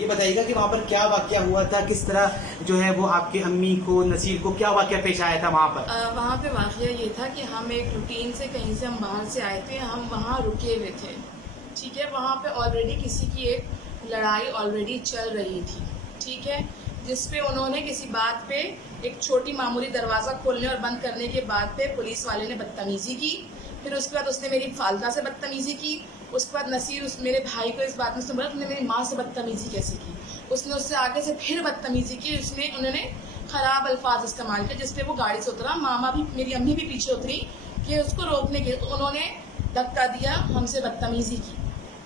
یہ بتائیے گا کہ وہاں پر کیا واقعہ ہوا تھا, کس طرح جو ہے وہ آپ کے امی کو, نصیر کو کیا واقعہ پیش آیا تھا وہاں پر؟ وہاں پہ واقعہ یہ تھا کہ ہم ایک روٹین سے کہیں سے ہم باہر سے آئے تھے, ہم وہاں رکے ہوئے تھے. ٹھیک ہے, وہاں پہ آلریڈی کسی کی ایک لڑائی آلریڈی چل رہی تھی. ٹھیک ہے, جس پہ انہوں نے کسی بات پہ ایک چھوٹی معمولی دروازہ کھولنے اور بند کرنے کے بعد پہ پولیس والے نے بدتمیزی کی. پھر اس کے بعد اس نے میری والدہ سے بدتمیزی کی. اس کے بعد نصیر میرے بھائی کو اس بات میں بولا, تم نے میری ماں سے بدتمیزی کیسے کی. اس نے اس سے آگے سے پھر بدتمیزی کی. انہوں نے خراب الفاظ استعمال کیے, جس پہ وہ گاڑی سے اترا. ماما بھی, میری امی بھی پیچھے اتری کہ اس کو روکنے کے. انہوں نے دھکا دیا, ہم سے بدتمیزی کی.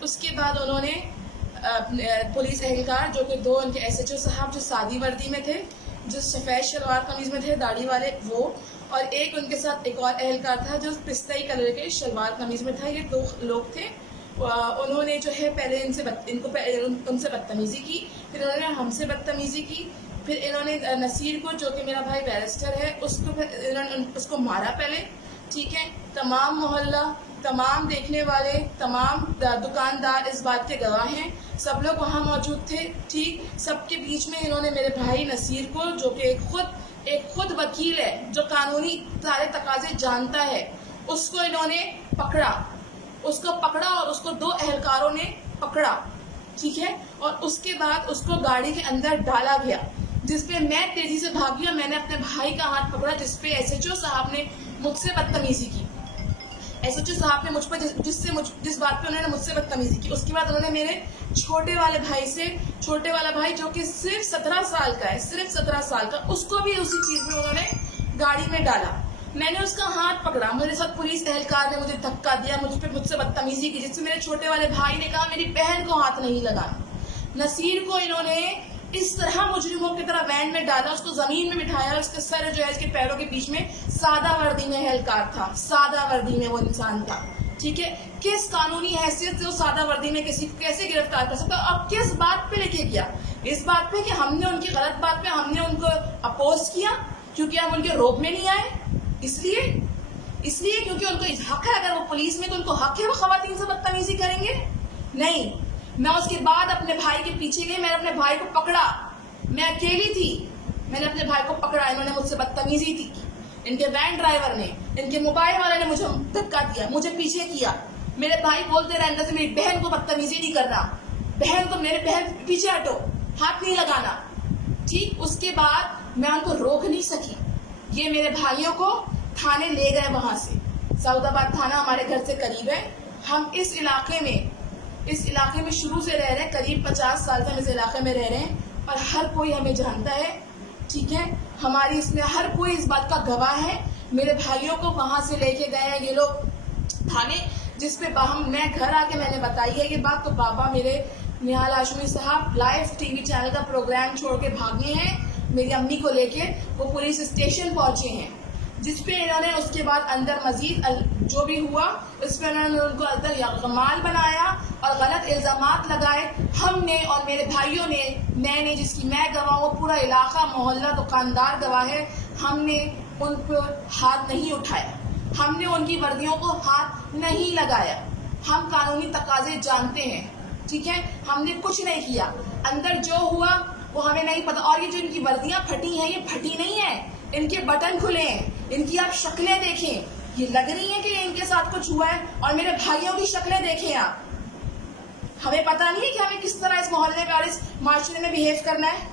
اس کے بعد انہوں نے پولیس اہلکار جو کہ دو ان کے ایس ایچ او صاحب جو سادی وردی میں تھے, جو سفید شلوار قمیض میں تھے داڑھی والے, وہ, اور ایک ان کے ساتھ ایک اور اہلکار تھا جو پستائی کلر کے شلوار قمیض میں تھا. یہ دو لوگ تھے. انہوں نے جو ہے پہلے ان سے بدتمیزی کی, پھر انہوں نے ہم سے بدتمیزی کی. پھر انہوں نے نصیر کو, جو کہ میرا بھائی بیرسٹر ہے, اس کو مارا پہلے. ٹھیک ہے, تمام محلہ, تمام دیکھنے والے, تمام دکاندار اس بات کے گواہ ہیں. سب لوگ وہاں موجود تھے. ٹھیک, سب کے بیچ میں انہوں نے میرے بھائی نصیر کو, جو کہ ایک خود وکیل ہے, جو قانونی سارے تقاضے جانتا ہے, اس کو انہوں نے پکڑا. اس کو پکڑا اور اس کو دو اہلکاروں نے پکڑا. ٹھیک ہے, اور اس کے بعد اس کو گاڑی کے اندر ڈالا گیا, جس پہ میں تیزی سے بھاگی اور میں نے اپنے بھائی کا ہاتھ پکڑا, جس پہ ایس ایچ او صاحب نے مجھ سے بدتمیزی کی. ایس ایچ او صاحب نے مجھ پر جس بات پہ انہوں نے مجھ سے بدتمیزی کی. اس کے بعد انہوں نے میرے چھوٹے والا بھائی جو کہ صرف 17 سال کا ہے, صرف 17 سال کا, اس کو بھی اسی چیز میں انہوں نے گاڑی میں ڈالا. میں نے اس کا ہاتھ پکڑا, میرے ساتھ پولیس اہلکار نے مجھے دھکا دیا, مجھ سے بدتمیزی کی, جس سے میرے چھوٹے والے بھائی نے کہا میری بہن کو ہاتھ نہیں لگانا. نصیر کو انہوں نے اس طرح مجرموں کی طرح وین میں ڈالا, اس کو زمین میں بٹھایا, اس کے سر جو ہے اس کے پیروں کے بیچ میں سادہ وردی میں اہلکار تھا, سادہ وردی میں وہ انسان تھا. ٹھیک ہے, کس قانونی حیثیت سے وہ سادہ وردی میں کسی کو کیسے گرفتار کر سکتا؟ اب کس بات پہ لے کے گیا؟ اس بات پہ کہ ہم نے ان کی غلط بات پہ ہم نے ان کو اپوز کیا کیونکہ ہم ان کے روب میں نہیں آئے. اس لیے کیونکہ ان کو حق ہے, اگر وہ پولیس میں تو ان کو حق ہے وہ خواتین سے بدتمیزی کریں گے. نہیں, میں اس کے بعد اپنے بھائی کے پیچھے گئی, میں نے اپنے بھائی کو پکڑا. میں اکیلی تھی, میں نے اپنے بھائی کو پکڑا. انہوں نے مجھ سے بدتمیزی کی, ان کے وین ڈرائیور نے, ان کے موبائل والے نے مجھے دھکا دیا, مجھے پیچھے کیا. میرے بھائی بولتے رہے اندر سے میری بہن کو بدتمیزی نہیں کرنا, میرے بہن پیچھے ہٹو, ہاتھ نہیں لگانا. ٹھیک, اس کے بعد میں ان کو روک نہیں سکی. یہ میرے بھائیوں کو تھانے لے گئے وہاں سے. سعود آباد تھانہ ہمارے گھر سے قریب ہے. ہم اس علاقے میں شروع سے رہ رہے ہیں, قریب 50 سال سے ہم اس علاقے میں رہ رہے ہیں, اور ہر کوئی ہمیں جانتا ہے. ٹھیک ہے, ہماری اس میں ہر کوئی اس بات کا گواہ ہے. میرے بھائیوں کو وہاں سے لے کے گئے ہیں یہ لوگ تھانے, جس پہ میں گھر آ کے میں نے بتائی ہے یہ بات, تو بابا میرے نہال ہاشمی صاحب لائیو ٹی وی چینل کا پروگرام چھوڑ کے بھاگے ہیں میری امی کو لے کے. وہ پولیس اسٹیشن پہنچے ہیں, جس پہ انہوں نے اس کے بعد اندر مزید جو بھی ہوا اس پہ انہوں نے ان کو اندر یرغمال بنایا اور غلط الزامات لگائے. ہم نے اور میرے بھائیوں نے, میں نے, جس کی میں گواہ ہوں, پورا علاقہ محلہ دکاندار گواہ ہے, ہم نے ان پر ہاتھ نہیں اٹھایا, ہم نے ان کی وردیوں کو ہاتھ نہیں لگایا. ہم قانونی تقاضے جانتے ہیں. ٹھیک ہے, ہم نے کچھ نہیں کیا. اندر جو ہوا وہ ہمیں نہیں پتا. اور یہ جو ان کی وردیاں پھٹی ہیں, یہ پھٹی نہیں ہیں, ان کے بٹن کھلے ہیں. ان کی آپ شکلیں دیکھیں, یہ لگ رہی ہیں کہ ان کے ساتھ کچھ ہوا ہے. اور میرے بھائیوں کی شکلیں دیکھیں آپ. ہمیں پتا نہیں ہے کہ ہمیں کس طرح اس محلے میں اور اس معاشرے میں بیہیو کرنا ہے.